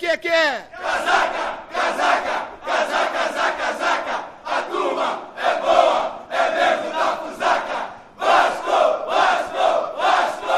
que é? Casaca, casaca, casaca, casaca, casaca. A turma é boa, é mesmo da fusaca. Vasco, Vasco, Vasco!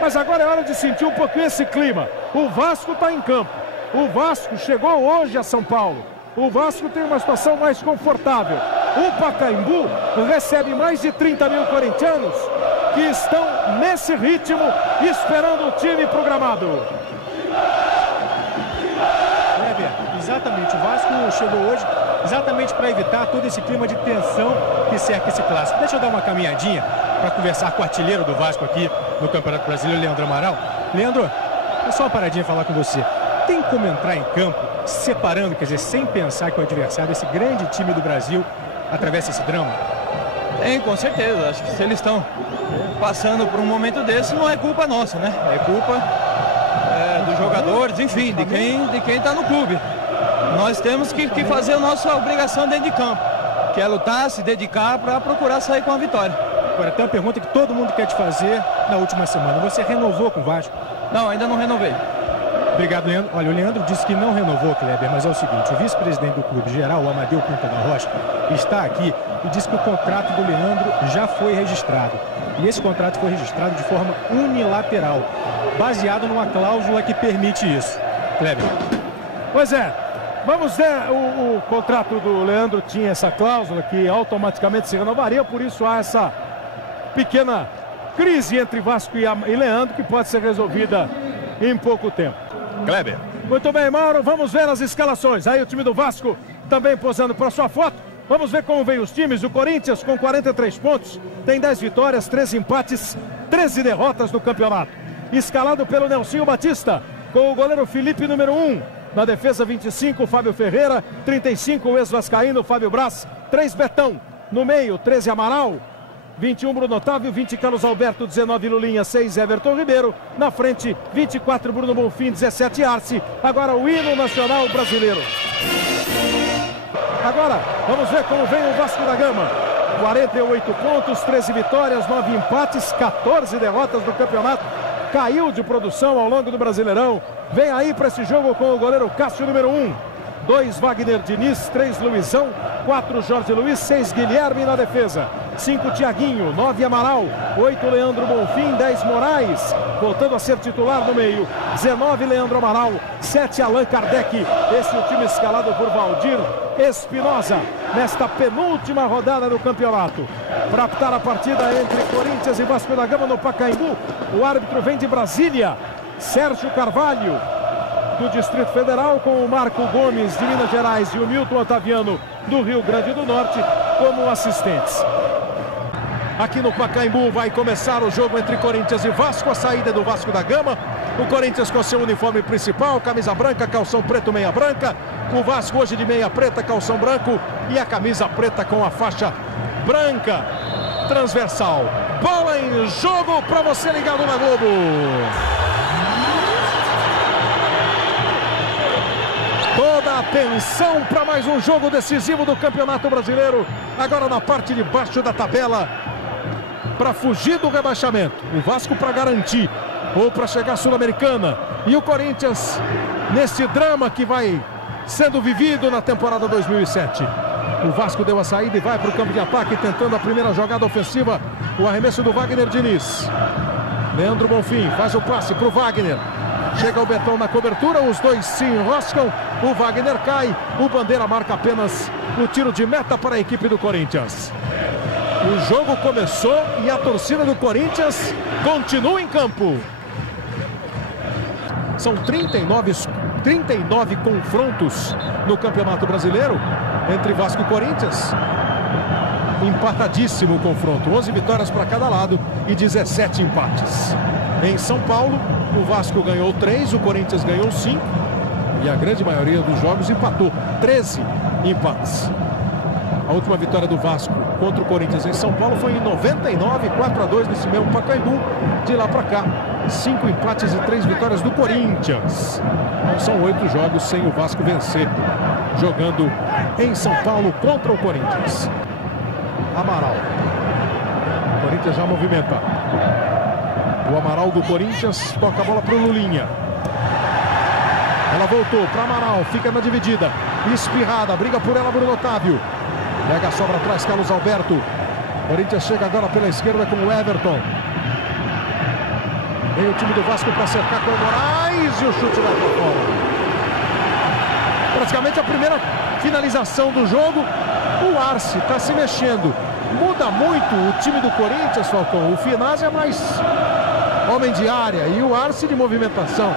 Mas agora é hora de sentir um pouquinho esse clima. O Vasco está em campo. O Vasco chegou hoje a São Paulo. O Vasco tem uma situação mais confortável. O Pacaembu recebe mais de 30 mil corintianos que estão nesse ritmo esperando o time programado. Exatamente, o Vasco chegou hoje exatamente para evitar todo esse clima de tensão que cerca esse clássico. Deixa eu dar uma caminhadinha para conversar com o artilheiro do Vasco aqui no Campeonato Brasileiro, Leandro Amaral. Leandro, é só uma paradinha falar com você. Tem como entrar em campo separando, quer dizer, sem pensar que o adversário, esse grande time do Brasil, atravessa esse drama? Tem, com certeza. Acho que se eles estão passando por um momento desse, não é culpa nossa, né? É culpa dos jogadores, enfim, de quem está no clube. Nós temos que fazer a nossa obrigação dentro de campo, que é lutar, se dedicar para procurar sair com a vitória. Agora, tem uma pergunta que todo mundo quer te fazer na última semana. Você renovou com o Vasco? Não, ainda não renovei. Obrigado, Leandro. Olha, o Leandro disse que não renovou, Kleber, mas é o seguinte, o vice-presidente do clube geral, o Amadeu Pinta da Rocha, está aqui e disse que o contrato do Leandro já foi registrado. E esse contrato foi registrado de forma unilateral, baseado numa cláusula que permite isso. Kleber. Pois é, vamos ver, o contrato do Leandro tinha essa cláusula que automaticamente se renovaria, por isso há essa pequena crise entre Vasco e Leandro que pode ser resolvida em pouco tempo. Kleber. Muito bem, Mauro, vamos ver as escalações. Aí o time do Vasco também posando para sua foto. Vamos ver como vem os times. O Corinthians com 43 pontos, tem 10 vitórias, 13 empates, 13 derrotas no campeonato. Escalado pelo Nelsinho Batista, com o goleiro Felipe, número 1. Na defesa, 25, Fábio Ferreira. 35, o ex-vascaíno, Fábio Braz. 3, Betão. No meio, 13, Amaral. 21, Bruno Otávio. 20, Carlos Alberto. 19, Lulinha. 6, Everton Ribeiro. Na frente, 24, Bruno Bonfim. 17, Arce. Agora o hino nacional brasileiro. Agora, vamos ver como vem o Vasco da Gama. 48 pontos, 13 vitórias, 9 empates, 14 derrotas no campeonato. Caiu de produção ao longo do Brasileirão. Vem aí para esse jogo com o goleiro Cássio, número 1. 2, Wagner Diniz. 3, Luizão. 4, Jorge Luiz. 6, Guilherme na defesa. 5, Thiaguinho. 9, Amaral. 8, Leandro Bonfim. 10, Moraes, voltando a ser titular no meio. 19, Leandro Amaral. 7, Allan Kardec. Esse é o time escalado por Valdir Espinosa nesta penúltima rodada do campeonato. Para apitar a partida entre Corinthians e Vasco da Gama no Pacaembu, o árbitro vem de Brasília, Sérgio Carvalho, do Distrito Federal, com o Marco Gomes de Minas Gerais e o Milton Otaviano do Rio Grande do Norte como assistentes. Aqui no Pacaembu vai começar o jogo entre Corinthians e Vasco, a saída do Vasco da Gama. O Corinthians com seu uniforme principal, camisa branca, calção preto, meia branca. O Vasco hoje de meia preta, calção branco e a camisa preta com a faixa branca transversal. Bola em jogo para você ligado na Globo. Toda a atenção para mais um jogo decisivo do Campeonato Brasileiro. Agora na parte de baixo da tabela, para fugir do rebaixamento. O Vasco para garantir ou para chegar à Sul-Americana. E o Corinthians nesse drama que vai sendo vivido na temporada 2007. O Vasco deu a saída e vai para o campo de ataque, tentando a primeira jogada ofensiva. O arremesso do Wagner Diniz. Leandro Bonfim faz o passe para o Wagner. Chega o Betão na cobertura, os dois se enroscam. O Wagner cai, o Bandeira marca apenas o tiro de meta para a equipe do Corinthians. O jogo começou e a torcida do Corinthians continua em campo. São 39 confrontos no Campeonato Brasileiro entre Vasco e Corinthians. empatadíssimo o confronto. 11 vitórias para cada lado e 17 empates. Em São Paulo, o Vasco ganhou 3, o Corinthians ganhou 5 e a grande maioria dos jogos empatou. 13 empates. A última vitória do Vasco contra o Corinthians em São Paulo foi em 99, 4-2 nesse mesmo Pacaembu. De lá para cá, 5 empates e 3 vitórias do Corinthians. São 8 jogos sem o Vasco vencer, jogando em São Paulo contra o Corinthians. Amaral. O Corinthians já movimenta. O Amaral do Corinthians toca a bola para o Lulinha. Ela voltou para Amaral, fica na dividida. Espirrada, briga por ela Bruno Otávio. Pega a sobra atrás, Carlos Alberto. Corinthians chega agora pela esquerda com o Everton. Vem o time do Vasco para cercar com o Moraes e o chute vai para fora. Praticamente a primeira finalização do jogo. O Arce está se mexendo. Muda muito o time do Corinthians, Falcão. O Finazzi é mais homem de área e o Arce de movimentação.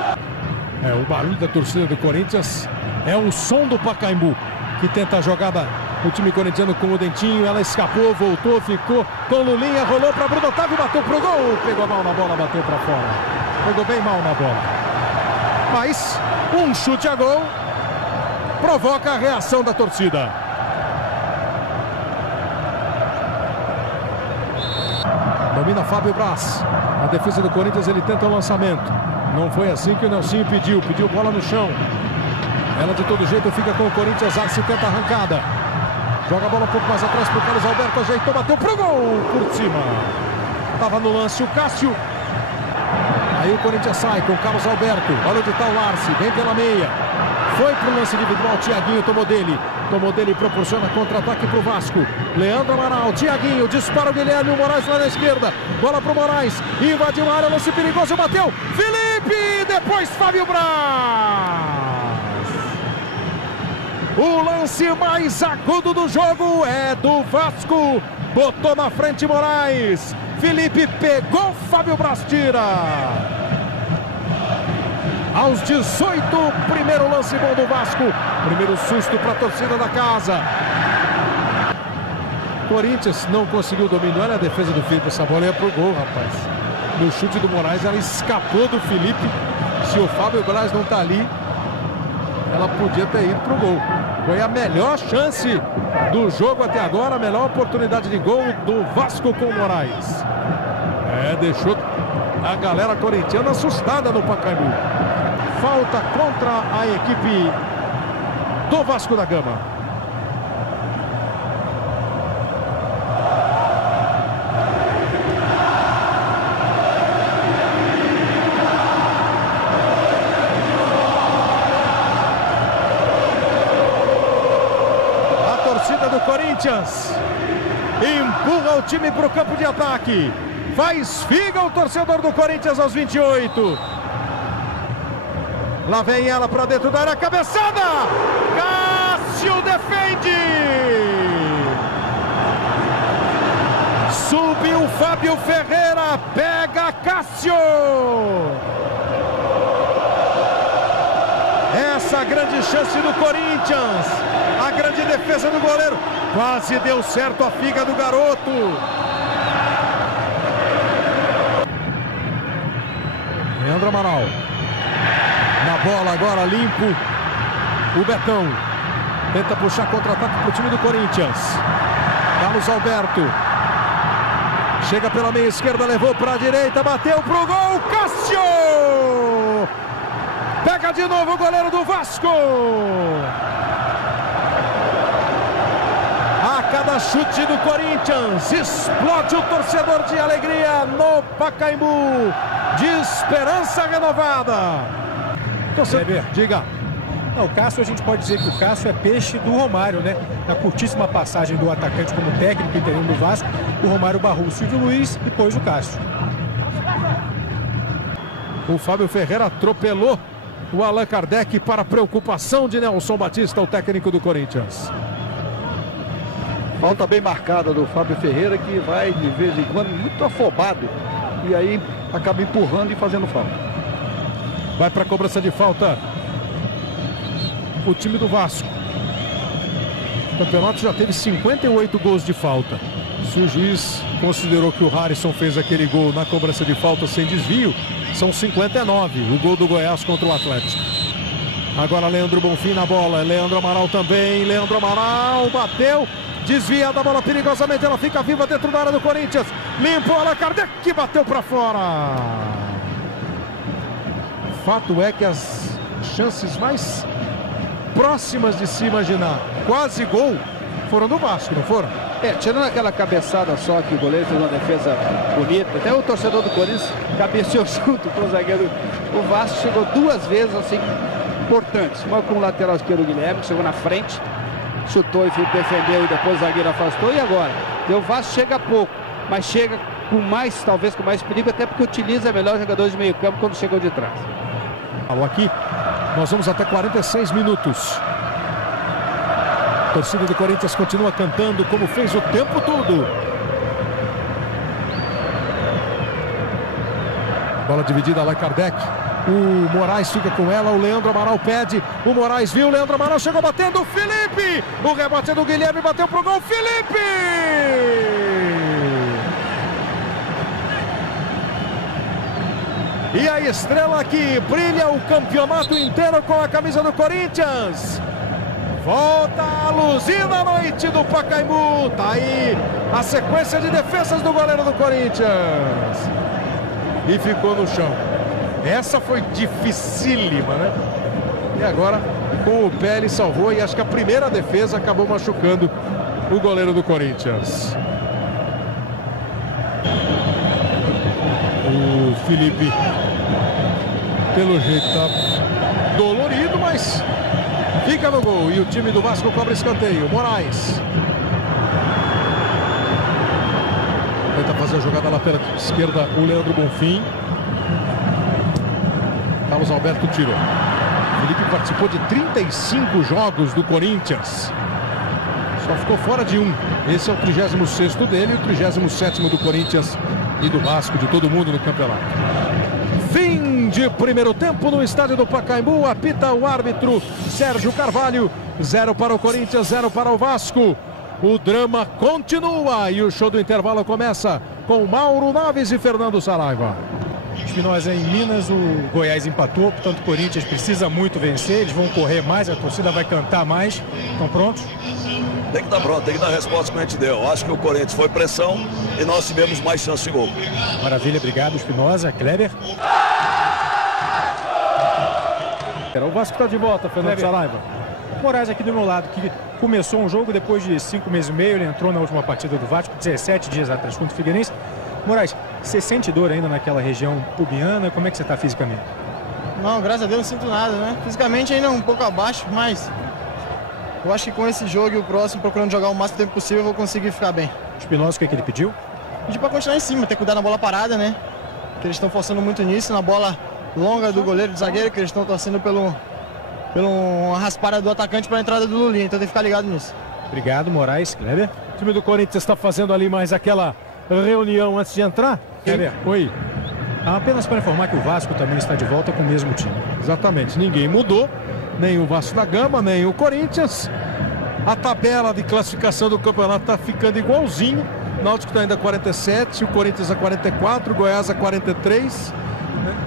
O barulho da torcida do Corinthians é o som do Pacaembu, que tenta a jogada. O time corintiano com o Dentinho, ela escapou, voltou, ficou com Lulinha, rolou para Bruno Otávio, bateu pro gol, pegou mal na bola, bateu para fora. Pegou bem mal na bola. Mas um chute a gol provoca a reação da torcida. Domina Fábio Braz. A defesa do Corinthians, ele tenta o lançamento. Não foi assim que o Nelsinho pediu bola no chão. Ela de todo jeito fica com o Corinthians, Arce tenta a arrancada. Joga a bola um pouco mais atrás para o Carlos Alberto, ajeitou, bateu pro gol, por cima. Estava no lance o Cássio. Aí o Corinthians sai com o Carlos Alberto. Olha onde está o Arce, vem pela meia. Foi pro lance individual, Thiaguinho tomou dele e proporciona contra-ataque pro Vasco. Leandro Amaral, Thiaguinho, dispara o Guilherme, o Moraes lá na esquerda. Bola pro Moraes, invadiu a área, lance perigoso, bateu. Felipe, depois Fábio Braz. O lance mais agudo do jogo é do Vasco. Botou na frente Moraes. Felipe pegou, Fábio Braz tira. Aos 18, primeiro lance bom do Vasco. Primeiro susto para a torcida da casa. Corinthians não conseguiu domínio. Olha a defesa do Felipe. Essa bola ia pro gol, rapaz. No chute do Moraes, ela escapou do Felipe. Se o Fábio Braz não tá ali, ela podia ter ido pro gol. Foi a melhor chance do jogo até agora. A melhor oportunidade de gol do Vasco com o Moraes. Deixou a galera corintiana assustada no Pacaembu. Falta contra a equipe do Vasco da Gama. A torcida do Corinthians empurra o time para o campo de ataque. Faz figa o torcedor do Corinthians aos 28. Lá vem ela para dentro da área, cabeçada! Cássio defende! Subiu Fábio Ferreira, pega Cássio! Essa grande chance do Corinthians, a grande defesa do goleiro, quase deu certo a figa do garoto. Leandro Amaral. Na bola agora, limpo. O Betão. Tenta puxar contra-ataque para o time do Corinthians. Carlos Alberto. Chega pela meia esquerda, levou para a direita, bateu pro gol. Cássio! Pega de novo o goleiro do Vasco. A cada chute do Corinthians, explode o torcedor de alegria no Pacaembu. De esperança renovada. Torcedor, diga. O Cássio, a gente pode dizer que o Cássio é peixe do Romário, né? Na curtíssima passagem do atacante como técnico interino do Vasco, o Romário barrou o Silvio Luiz e depois o Cássio. O Fábio Ferreira atropelou o Allan Kardec para preocupação de Nelson Batista, o técnico do Corinthians. Falta bem marcada do Fábio Ferreira, que vai de vez em quando muito afobado e aí acaba empurrando e fazendo falta. Vai para a cobrança de falta o time do Vasco. O campeonato já teve 58 gols de falta. Se o juiz considerou que o Harrison fez aquele gol na cobrança de falta sem desvio, são 59, o gol do Goiás contra o Atlético. Agora Leandro Bonfim na bola, Leandro Amaral também, Leandro Amaral bateu, desvia da bola perigosamente, ela fica viva dentro da área do Corinthians, limpou Allan Kardec, que bateu para fora. Fato é que as chances mais próximas de se imaginar quase gol foram do Vasco, não foram? Tirando aquela cabeçada só que o goleiro fez uma defesa bonita, até o torcedor do Corinthians cabeceou junto com o zagueiro. O Vasco chegou duas vezes assim importantes, uma com o lateral esquerdo, o Guilherme, que chegou na frente, chutou e defendeu e depois o zagueiro afastou. E agora? O Vasco chega pouco, mas chega com mais, talvez com mais perigo, até porque utiliza melhor jogadores de meio campo quando chegou de trás. Falou aqui, nós vamos até 46 minutos. A torcida do Corinthians continua cantando como fez o tempo todo. Bola dividida, Allan Kardec. O Moraes fica com ela, o Leandro Amaral pede. O Moraes viu, o Leandro Amaral chegou batendo. O Felipe! O rebote do Guilherme, bateu pro gol. Felipe! E a estrela que brilha o campeonato inteiro com a camisa do Corinthians. Volta a luzir na noite do Pacaembu. Tá aí a sequência de defesas do goleiro do Corinthians. E ficou no chão. Essa foi dificílima, né? E agora, com o pé, ele salvou. E acho que a primeira defesa acabou machucando o goleiro do Corinthians. O Felipe, pelo jeito, tá dolorido, mas fica no gol. E o time do Vasco cobra escanteio. Moraes tenta fazer a jogada lá pela esquerda, o Leandro Bonfim. Carlos Alberto tirou. Felipe participou de 35 jogos do Corinthians. Só ficou fora de um. Esse é o 36º dele e o 37º do Corinthians e do Vasco, de todo mundo no campeonato. Fim de primeiro tempo no estádio do Pacaembu. Apita o árbitro Sérgio Carvalho. 0 para o Corinthians, 0 para o Vasco. O drama continua e o show do intervalo começa com Mauro Naves e Fernando Saraiva. Espinosa, em Minas o Goiás empatou, portanto o Corinthians precisa muito vencer, eles vão correr mais, a torcida vai cantar mais. Estão prontos? Tem que estar pronto, tem que dar a resposta que a gente deu. Acho que o Corinthians foi pressão e nós tivemos mais chance de gol. Maravilha, obrigado Espinosa. Kleber? O Vasco está de volta, Fernando Saraiva. Moraes aqui do meu lado, que começou um jogo depois de 5 meses e meio, ele entrou na última partida do Vasco, 17 dias atrás contra o Figueirense. Moraes, você sente dor ainda naquela região pubiana? Como é que você está fisicamente? Não, graças a Deus não sinto nada, né? Fisicamente ainda um pouco abaixo, mas eu acho que com esse jogo e o próximo, procurando jogar o máximo tempo possível, eu vou conseguir ficar bem. Espinosa, o que é que ele pediu? Pediu para continuar em cima, ter cuidado na bola parada, né? Que eles estão forçando muito nisso, na bola longa do goleiro, do zagueiro, que eles estão torcendo pela raspada do atacante para a entrada do Lulinha, então tem que ficar ligado nisso. Obrigado, Moraes. Kleber? O time do Corinthians está fazendo ali mais aquela reunião antes de entrar. Kleber? Oi. Apenas para informar que o Vasco também está de volta com o mesmo time. Exatamente, ninguém mudou, nem o Vasco da Gama, nem o Corinthians. A tabela de classificação do campeonato está ficando igualzinho. O Náutico está ainda a 47, o Corinthians a 44, o Goiás a 43.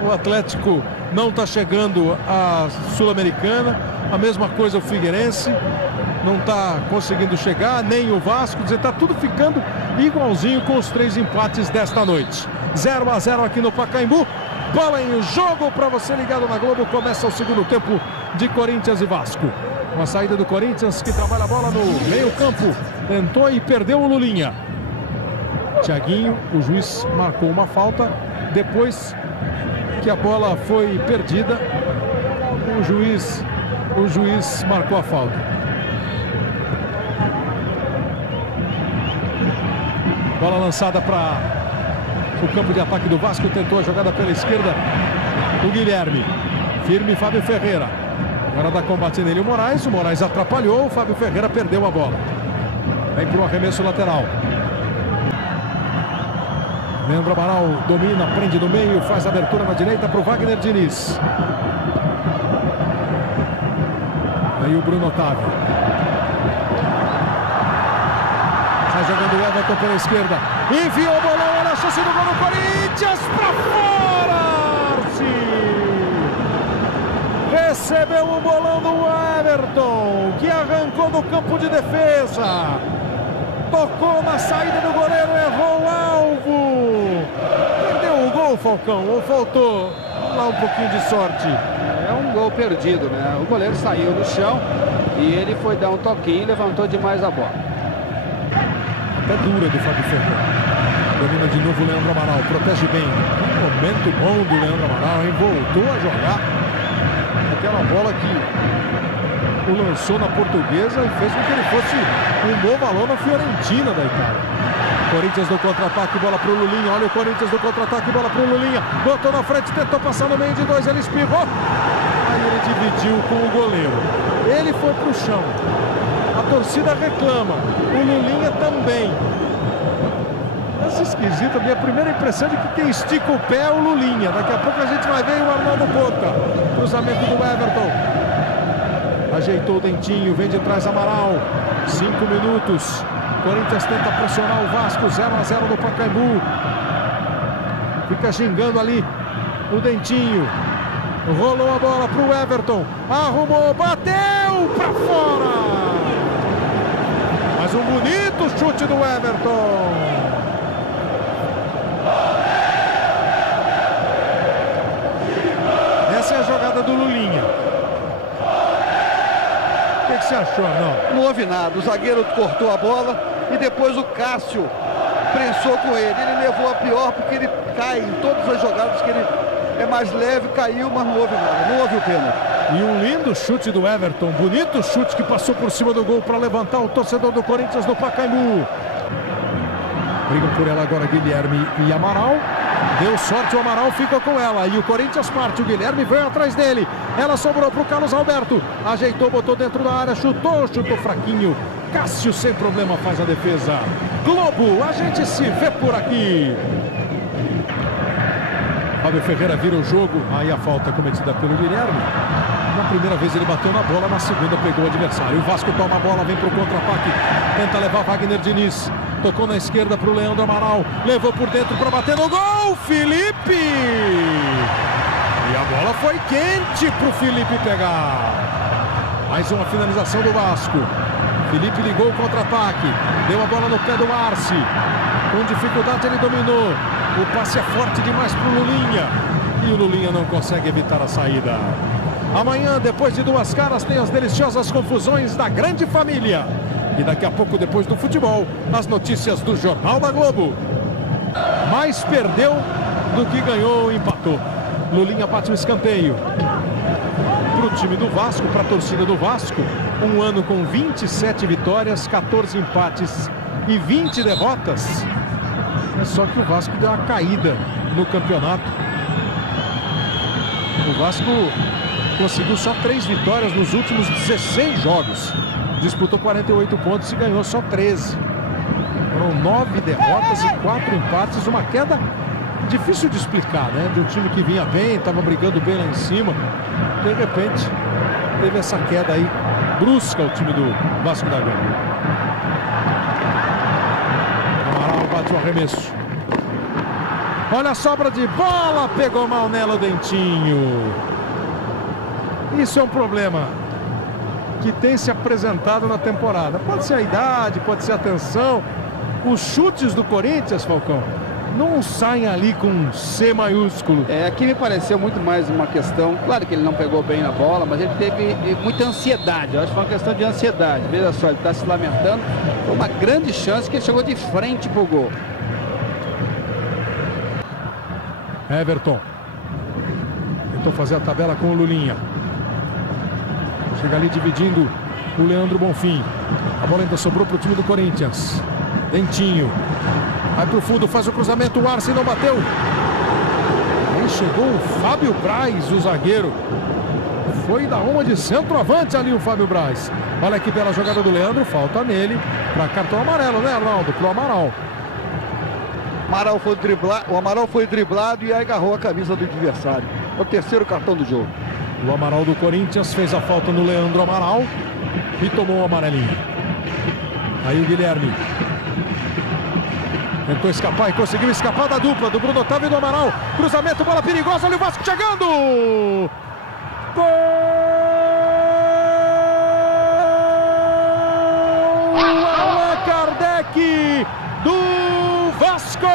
O Atlético não está chegando à Sul-Americana. A mesma coisa o Figueirense. Não está conseguindo chegar, nem o Vasco. Está tudo ficando igualzinho com os 3 empates desta noite. 0-0 aqui no Pacaembu. Bola em jogo para você ligado na Globo. Começa o segundo tempo de Corinthians e Vasco. Uma saída do Corinthians que trabalha a bola no meio campo. Tentou e perdeu o Lulinha. Thiaguinho, o juiz marcou uma falta. Depois que a bola foi perdida, o juiz marcou a falta. Bola lançada para o campo de ataque do Vasco. Tentou a jogada pela esquerda o Guilherme. Firme Fábio Ferreira. Agora dá combate nele o Moraes. O Moraes atrapalhou. O Fábio Ferreira perdeu a bola. Vem para o arremesso lateral. Leandro Amaral domina, prende no meio, faz a abertura na direita para o Wagner Diniz. Aí o Bruno Otávio. Sai jogando o Everton pela esquerda. Enviou o bolão, olha a chance do gol do Corinthians. Pra fora! Recebeu o bolão do Everton, que arrancou do campo de defesa. Tocou na saída do goleiro, errou o alvo. Perdeu o gol, Falcão, ou faltou lá um pouquinho de sorte? É um gol perdido, né? O goleiro saiu do chão e ele foi dar um toquinho e levantou demais a bola. Até dura do Fábio Ferreira. Domina de novo o Leandro Amaral, protege bem. Um momento bom do Leandro Amaral, hein? Voltou a jogar aquela bola que o lançou na Portuguesa e fez com que ele fosse um bom valor na Fiorentina da Itália. Corinthians no contra-ataque, bola pro Lulinha. Olha o Corinthians no contra-ataque, bola pro Lulinha. Botou na frente, tentou passar no meio de dois, ele espirrou. Aí ele dividiu com o goleiro. Ele foi pro chão. A torcida reclama. O Lulinha também. Essa esquisita, minha primeira impressão de que quem estica o pé é o Lulinha. Daqui a pouco a gente vai ver o Arnaldo Bota. Cruzamento do Everton. Ajeitou o Dentinho, vem de trás Amaral. 5 minutos. Corinthians tenta pressionar o Vasco. 0-0 no Pacaembu. Fica gingando ali o Dentinho. Rolou a bola pro Everton. Arrumou, bateu pra fora. Mas um bonito chute do Everton. Essa é a jogada do Lulinha. O que você achou, não? Não houve nada. O zagueiro cortou a bola e depois o Cássio prensou com ele. Ele levou a pior porque ele cai em todas as jogadas que ele é mais leve, caiu, mas não houve nada. Não houve o pênalti. E um lindo chute do Everton. Bonito chute que passou por cima do gol para levantar o torcedor do Corinthians no Pacaembu. Brigam por ela agora Guilherme e Amaral. Deu sorte, o Amaral fica com ela. E o Corinthians parte, o Guilherme veio atrás dele. Ela sobrou para o Carlos Alberto. Ajeitou, botou dentro da área, chutou fraquinho. Cássio sem problema faz a defesa. Globo, a gente se vê por aqui. Fábio Ferreira vira o jogo. Aí a falta cometida pelo Guilherme. Na primeira vez ele bateu na bola, na segunda pegou o adversário. O Vasco toma a bola, vem para o contra-ataque. Tenta levar Wagner Diniz. Tocou na esquerda para o Leandro Amaral. Levou por dentro para bater no gol. Felipe! E a bola foi quente para o Felipe pegar. Mais uma finalização do Vasco. Felipe ligou o contra-ataque. Deu a bola no pé do Arce. Com dificuldade ele dominou. O passe é forte demais para o Lulinha. E o Lulinha não consegue evitar a saída. Amanhã, depois de Duas Caras, tem as deliciosas confusões da grande família. E daqui a pouco, depois do futebol, as notícias do Jornal da Globo. Mais perdeu do que ganhou, empatou. Lulinha bate o escanteio. Para o time do Vasco, para a torcida do Vasco, um ano com 27 vitórias, 14 empates e 20 derrotas. É só que o Vasco deu uma caída no campeonato. O Vasco conseguiu só 3 vitórias nos últimos 16 jogos. Disputou 48 pontos e ganhou só 13. Foram 9 derrotas e 4 empates. Uma queda difícil de explicar, né? De um time que vinha bem, estava brigando bem lá em cima. De repente, teve essa queda aí brusca o time do Vasco da Gama. Amaral bate o arremesso. Olha a sobra de bola. Pegou mal nela o Dentinho. Isso é um problema que tem se apresentado na temporada. Pode ser a idade, pode ser a tensão. Os chutes do Corinthians, Falcão, não saem ali com C maiúsculo. Aqui me pareceu muito mais uma questão. Claro que ele não pegou bem na bola, mas ele teve muita ansiedade. Eu acho que foi uma questão de ansiedade. Veja só, ele está se lamentando. Foi uma grande chance que ele chegou de frente pro gol. Everton tentou fazer a tabela com o Lulinha. Chega ali dividindo o Leandro Bonfim. A bola ainda sobrou para o time do Corinthians. Dentinho. Vai para o fundo, faz o cruzamento. O Arce não bateu. Aí chegou o Fábio Braz, o zagueiro. Foi da uma de centroavante ali o Fábio Braz. Olha que bela jogada do Leandro. Falta nele para cartão amarelo, né, Arnaldo? Pro Amaral. O Amaral foi driblado e agarrou a camisa do adversário. É o terceiro cartão do jogo. O Amaral do Corinthians fez a falta no Leandro Amaral e tomou o amarelinho. Aí o Guilherme Tentou escapar e conseguiu escapar da dupla do Bruno Otávio e do Amaral. Cruzamento, bola perigosa, olha o Vasco chegando! Gol! Allan Kardec do Vasco!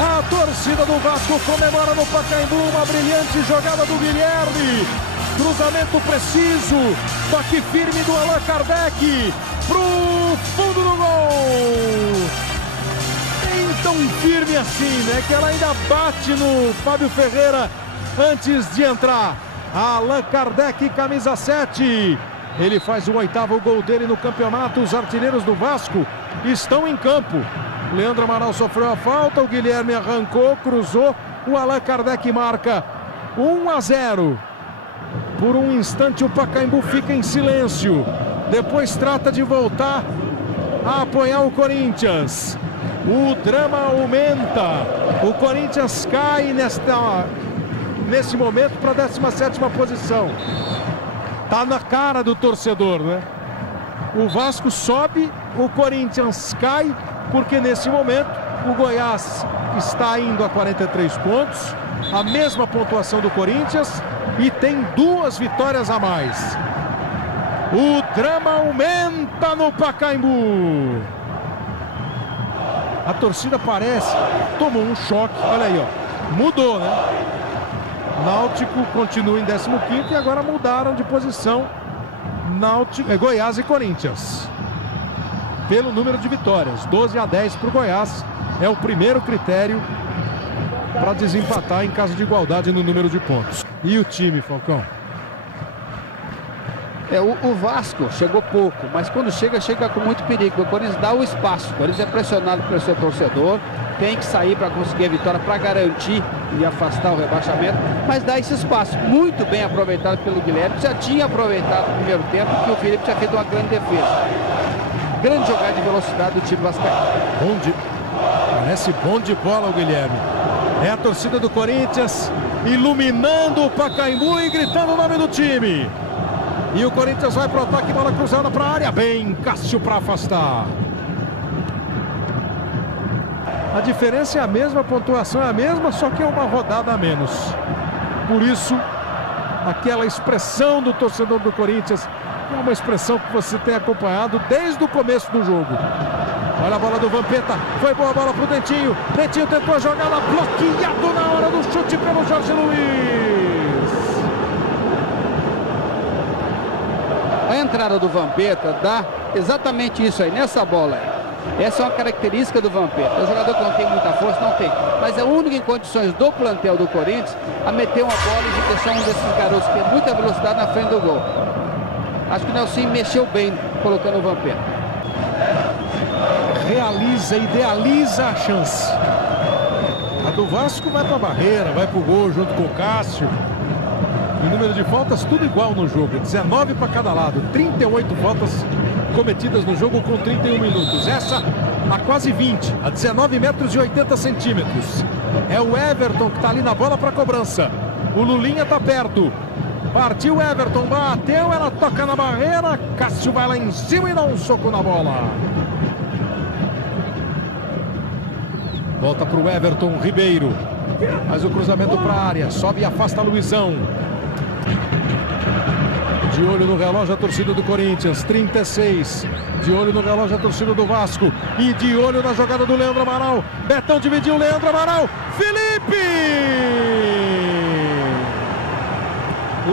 A torcida do Vasco comemora no Pacaembu uma brilhante jogada do Guilherme. Cruzamento preciso, toque firme do Allan Kardec pro fundo do gol. Nem tão firme assim, né? Que ela ainda bate no Fábio Ferreira antes de entrar. Allan Kardec, camisa 7. Ele faz o 8º gol dele no campeonato. Os artilheiros do Vasco estão em campo. Leandro Amaral sofreu a falta, o Guilherme arrancou, cruzou. O Allan Kardec marca 1-0. Por um instante o Pacaembu fica em silêncio. Depois trata de voltar a apoiar o Corinthians. O drama aumenta. O Corinthians cai nesse momento para a 17ª posição. Tá na cara do torcedor, né? O Vasco sobe, o Corinthians cai, porque nesse momento o Goiás está indo a 43 pontos, a mesma pontuação do Corinthians, e tem 2 vitórias a mais. O drama aumenta no Pacaembu. A torcida tomou um choque, olha aí, ó, mudou, né? Náutico continua em 15º e agora mudaram de posição. Goiás e Corinthians. Pelo número de vitórias, 12-10 para o Goiás. É o primeiro critério para desempatar em caso de igualdade no número de pontos. E o time, Falcão? O Vasco chegou pouco, mas quando chega com muito perigo. O Corinthians dá o espaço. O Corinthians é pressionado pelo seu torcedor. Tem que sair para conseguir a vitória, para garantir e afastar o rebaixamento. Mas dá esse espaço. Muito bem aproveitado pelo Guilherme. Já tinha aproveitado no primeiro tempo, que o Felipe tinha feito uma grande defesa. Grande jogada de velocidade do time vascaíno. Parece bom de bola o Guilherme. É a torcida do Corinthians iluminando o Pacaembu e gritando o nome do time. E o Corinthians vai pro ataque, bola cruzada para a área. Bem, Cássio para afastar. A diferença é a mesma, a pontuação é a mesma, só que é uma rodada a menos. Por isso, aquela expressão do torcedor do Corinthians é uma expressão que você tem acompanhado desde o começo do jogo. Olha a bola do Vampeta, foi boa bola pro Dentinho. Dentinho tentou a jogada, bloqueado na hora do chute pelo Jorge Luiz. A entrada do Vampeta dá exatamente isso aí, nessa bola aí. Essa é uma característica do Vampeta. É um jogador que não tem muita força, não tem. Mas é o único em condições do plantel do Corinthians a meter uma bola e deixar um desses garotos que tem muita velocidade na frente do gol. Acho que o Nelson mexeu bem colocando o Vampeta. Realiza, idealiza a chance. A do Vasco vai para a barreira, vai para o gol junto com o Cássio. Em número de faltas, tudo igual no jogo. 19 para cada lado. 38 faltas cometidas no jogo com 31 minutos. Essa a quase 20, a 19 metros e 80 centímetros. É o Everton que está ali na bola para cobrança. O Lulinha está perto. Partiu Everton, bateu, ela toca na barreira. Cássio vai lá em cima e dá um soco na bola. Volta para o Everton Ribeiro. Faz o cruzamento para a área. Sobe e afasta Luizão. De olho no relógio a torcida do Corinthians, 36. De olho no relógio a torcida do Vasco. E de olho na jogada do Leandro Amaral. Betão dividiu, Leandro Amaral. Felipe!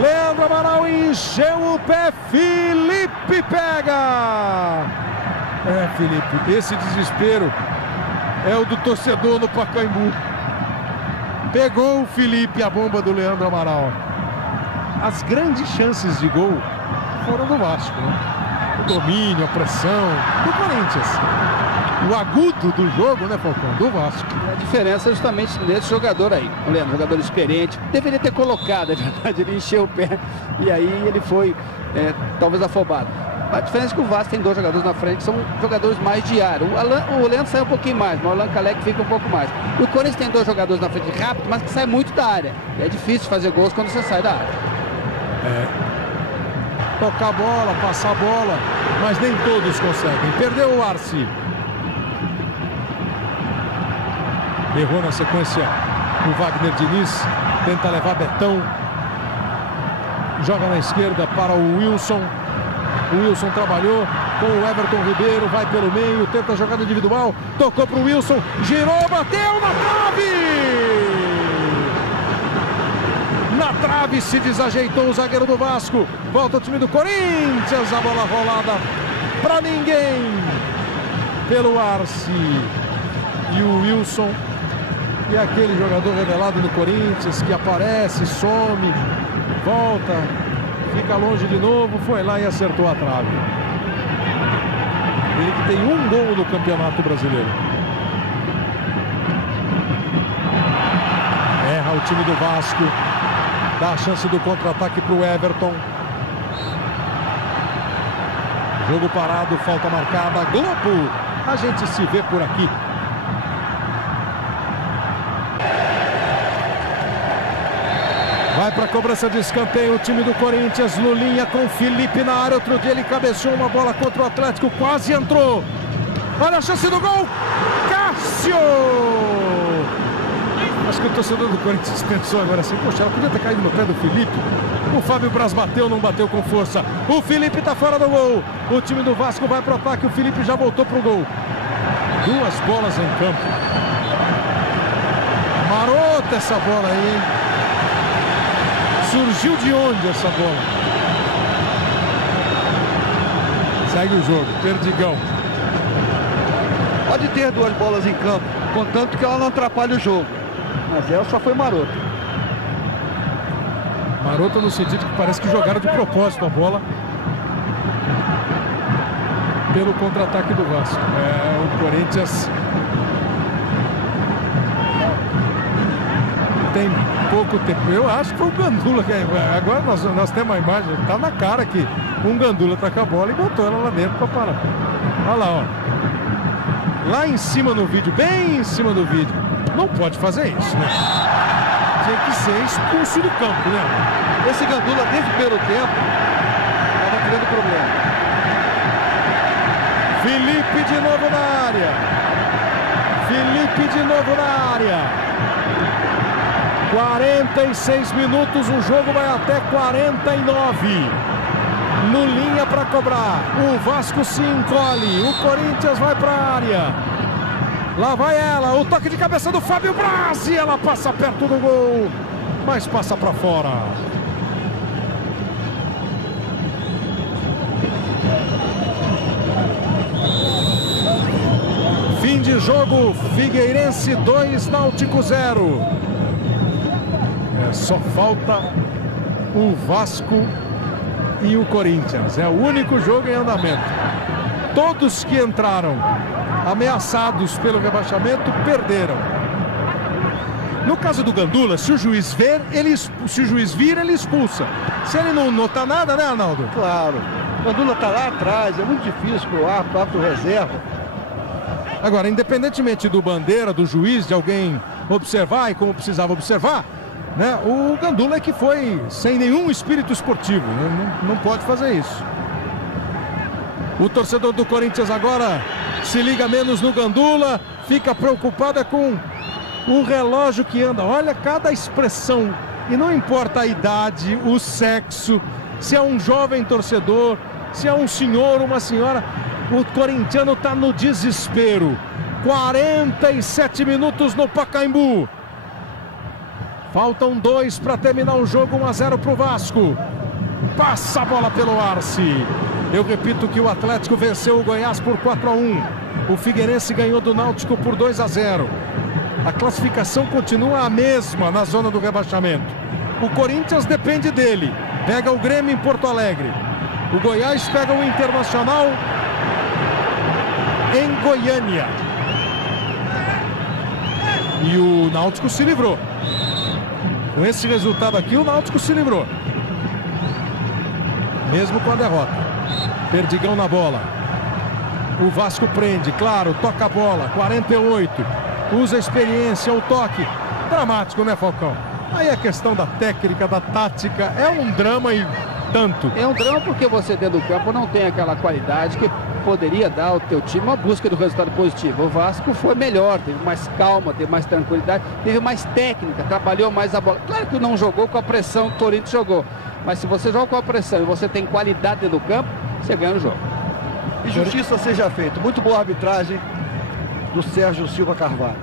Leandro Amaral encheu o pé. Felipe pega! Felipe, esse desespero é o do torcedor no Pacaembu. Pegou o Felipe, a bomba do Leandro Amaral. As grandes chances de gol foram do Vasco, né? O domínio, a pressão do Corinthians. O agudo do jogo, né, Falcão? Do Vasco. A diferença é justamente nesse jogador aí. O Leandro, jogador experiente, deveria ter colocado, é verdade, ele encheu o pé e aí ele foi talvez afobado. A diferença é que o Vasco tem 2 jogadores na frente que são jogadores mais de área. O Leandro sai um pouquinho mais, mas o Allan Kardec fica um pouco mais. E o Corinthians tem 2 jogadores na frente rápido, mas que saem muito da área. E é difícil fazer gols quando você sai da área. tocar a bola, passar a bola, mas nem todos conseguem. Perdeu o Arce. Errou na sequência o Wagner Diniz, tenta levar Betão. Joga na esquerda para o Wilson. O Wilson trabalhou com o Everton Ribeiro, vai pelo meio, tenta a jogada individual, tocou para o Wilson, girou, bateu na trave! Na trave se desajeitou o zagueiro do Vasco. Volta o time do Corinthians, a bola rolada para ninguém pelo Arce. E o Wilson, e aquele jogador revelado no Corinthians que aparece, some, volta, fica longe de novo, foi lá e acertou a trave. Ele que tem um gol no Campeonato Brasileiro. Erra o time do Vasco. Dá a chance do contra-ataque para o Everton. Jogo parado, falta marcada. Globo, a gente se vê por aqui. Vai para a cobrança de escanteio o time do Corinthians. Lulinha com Felipe na área. Outro dia ele cabeceou uma bola contra o Atlético. Quase entrou. Olha a chance do gol. Cássio! Acho que o torcedor do Corinthians pensou agora assim, poxa, ela podia ter caído no pé do Felipe. O Fábio Braz bateu, não bateu com força. O Felipe está fora do gol. O time do Vasco vai para o ataque. O Felipe já voltou para o gol. Duas bolas em campo. Marota essa bola aí, hein? Surgiu de onde essa bola? Segue o jogo, Perdigão. Pode ter duas bolas em campo, contanto que ela não atrapalhe o jogo. Mas ela só foi marota. Marota no sentido que parece que jogaram de propósito a bola pelo contra-ataque do Vasco. O Corinthians tem pouco tempo. Eu acho que foi o Gandula que agora nós temos a imagem, tá na cara que um Gandula tá com a bola e botou ela lá dentro para parar. Olha lá, ó. Lá em cima no vídeo, bem em cima do vídeo. Não pode fazer isso, né? Tinha que ser expulso do campo, né? Esse Gandula, desde o primeiro tempo, estava criando problema. Felipe de novo na área. Felipe de novo na área. 46 minutos, o jogo vai até 49. Lulinha para cobrar. O Vasco se encolhe. O Corinthians vai para a área. Lá vai ela, o toque de cabeça do Fábio Braz e ela passa perto do gol, mas passa para fora. Fim de jogo, Figueirense 2, Náutico 0. Só falta o Vasco e o Corinthians. É o único jogo em andamento. Todos que entraram ameaçados pelo rebaixamento perderam. No caso do Gandula, se o juiz vir, ele expulsa. Se ele não notar nada, né, Arnaldo? Claro. O Gandula está lá atrás, é muito difícil para o árbitro reserva. Agora, independentemente do bandeira, do juiz, de alguém observar e como precisava observar, né, o Gandula é que foi sem nenhum espírito esportivo, né, não pode fazer isso. O torcedor do Corinthians agora se liga menos no Gandula, fica preocupada com o relógio que anda. Olha cada expressão, e não importa a idade, o sexo, se é um jovem torcedor, se é um senhor, uma senhora, o corintiano está no desespero. 47 minutos no Pacaembu. Faltam 2 para terminar o jogo, 1-0 para o Vasco. Passa a bola pelo Arce. Eu repito que o Atlético venceu o Goiás por 4-1. O Figueirense ganhou do Náutico por 2-0. A classificação continua a mesma na zona do rebaixamento. O Corinthians depende dele. Pega o Grêmio em Porto Alegre. O Goiás pega o Internacional em Goiânia. E o Náutico se livrou. Com esse resultado aqui, o Náutico se livrou. Mesmo com a derrota. Perdigão na bola. O Vasco prende, claro, toca a bola. 48. Usa a experiência, o toque. Dramático, né, Falcão? Aí a questão da técnica, da tática, é um drama e tanto. É um drama porque você dentro do campo não tem aquela qualidade que poderia dar ao teu time uma busca do resultado positivo. O Vasco foi melhor, teve mais calma, teve mais tranquilidade, teve mais técnica, trabalhou mais a bola. Claro que não jogou com a pressão que o Corinthians jogou, mas se você joga com a pressão e você tem qualidade dentro do campo, você ganha o jogo. E justiça seja feita. Muito boa arbitragem do Sérgio Silva Carvalho.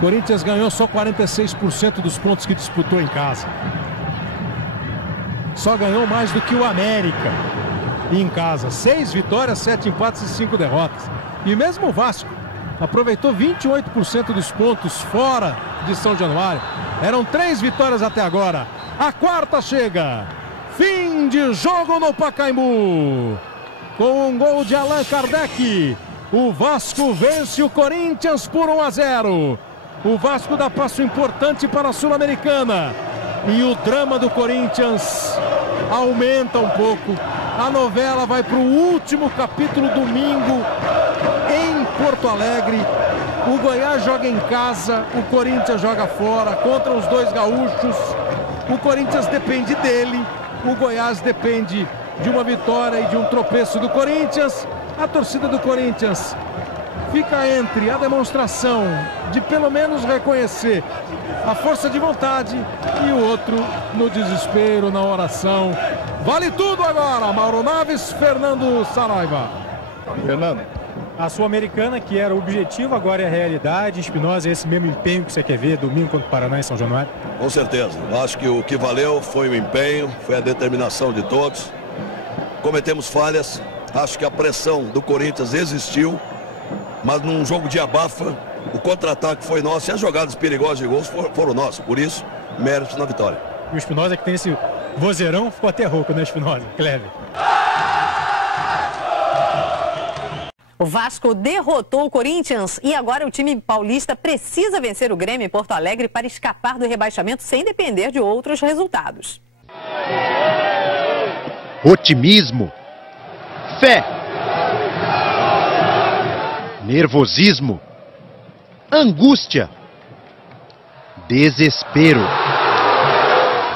Corinthians ganhou só 46% dos pontos que disputou em casa. Só ganhou mais do que o América em casa. 6 vitórias, 7 empates e 5 derrotas. E mesmo o Vasco aproveitou 28% dos pontos fora de São Januário. Eram 3 vitórias até agora. A quarta chega. Fim de jogo no Pacaembu. Com um gol de Allan Kardec, o Vasco vence o Corinthians por 1-0. O Vasco dá passo importante para a Sul-Americana. E o drama do Corinthians aumenta um pouco. A novela vai para o último capítulo domingo em Porto Alegre. O Goiás joga em casa, o Corinthians joga fora contra os dois gaúchos. O Corinthians depende dele, o Goiás depende de uma vitória e de um tropeço do Corinthians. A torcida do Corinthians fica entre a demonstração de pelo menos reconhecer a força de vontade e o outro no desespero, na oração. Vale tudo agora, Mauro Naves, Fernando Saraiva. Fernando. A Sul-Americana, que era o objetivo, agora é a realidade. Espinosa, esse mesmo empenho que você quer ver domingo contra o Paraná em São Januário? Com certeza. Acho que o que valeu foi o empenho, foi a determinação de todos. Cometemos falhas. Acho que a pressão do Corinthians existiu, mas num jogo de abafa, o contra-ataque foi nosso e as jogadas perigosas de gols foram nossos. Por isso, mérito na vitória. E o Espinosa, que tem esse vozeirão, ficou até rouco, né, Espinosa? Clever. O Vasco derrotou o Corinthians e agora o time paulista precisa vencer o Grêmio em Porto Alegre para escapar do rebaixamento sem depender de outros resultados. Otimismo, fé, nervosismo, angústia, desespero.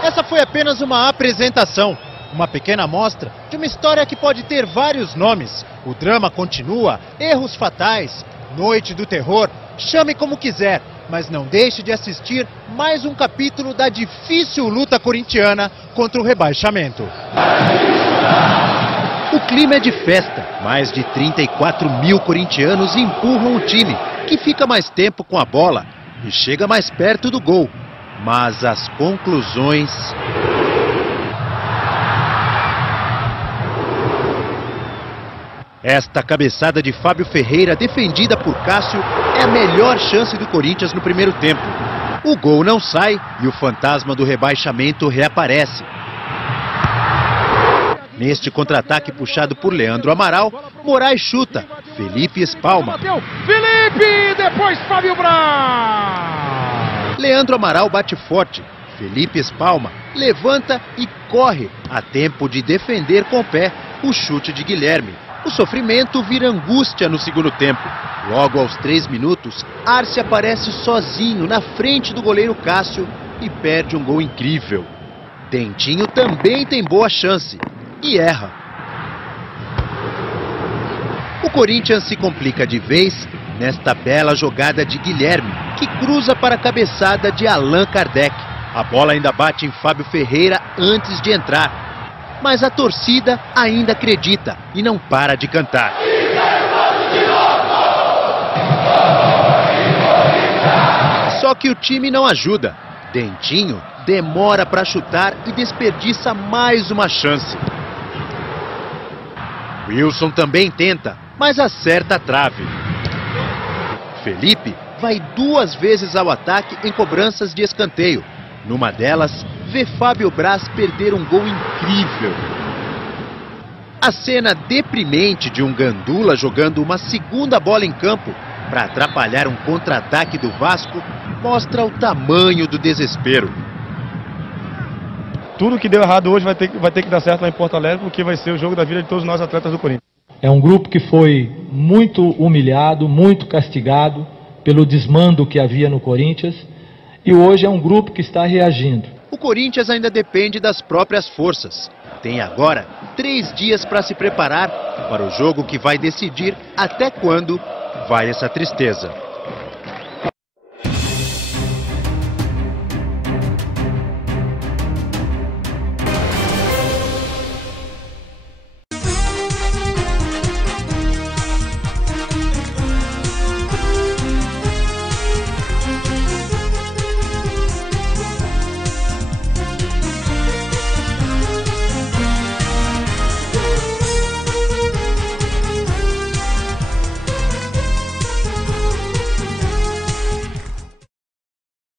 Essa foi apenas uma apresentação, uma pequena amostra de uma história que pode ter vários nomes. O drama continua, erros fatais, noite do terror, chame como quiser, mas não deixe de assistir mais um capítulo da difícil luta corintiana contra o rebaixamento. O clima é de festa. Mais de 34 mil corintianos empurram o time, que fica mais tempo com a bola e chega mais perto do gol. Mas as conclusões... Esta cabeçada de Fábio Ferreira, defendida por Cássio, é a melhor chance do Corinthians no primeiro tempo. O gol não sai e o fantasma do rebaixamento reaparece. Neste contra-ataque puxado por Leandro Amaral, Moraes chuta, Felipe espalma. Felipe, depois Fábio Braz. Leandro Amaral bate forte, Felipe espalma, levanta e corre, a tempo de defender com o pé o chute de Guilherme. O sofrimento vira angústia no segundo tempo. Logo aos 3 minutos, Arce aparece sozinho na frente do goleiro Cássio e perde um gol incrível. Dentinho também tem boa chance e erra. O Corinthians se complica de vez nesta bela jogada de Guilherme, que cruza para a cabeçada de Allan Kardec. A bola ainda bate em Fábio Ferreira antes de entrar. Mas a torcida ainda acredita e não para de cantar. Só que o time não ajuda. Dentinho demora para chutar e desperdiça mais uma chance. Wilson também tenta, mas acerta a trave. Felipe vai 2 vezes ao ataque em cobranças de escanteio. Numa delas, vê Fábio Braz perder um gol incrível. A cena deprimente de um gandula jogando uma segunda bola em campo para atrapalhar um contra-ataque do Vasco mostra o tamanho do desespero. Tudo que deu errado hoje vai ter que dar certo lá em Porto Alegre, porque vai ser o jogo da vida de todos nós atletas do Corinthians. É um grupo que foi muito humilhado, muito castigado pelo desmando que havia no Corinthians, e hoje é um grupo que está reagindo. o Corinthians ainda depende das próprias forças. Tem agora 3 dias para se preparar para o jogo que vai decidir até quando vai essa tristeza.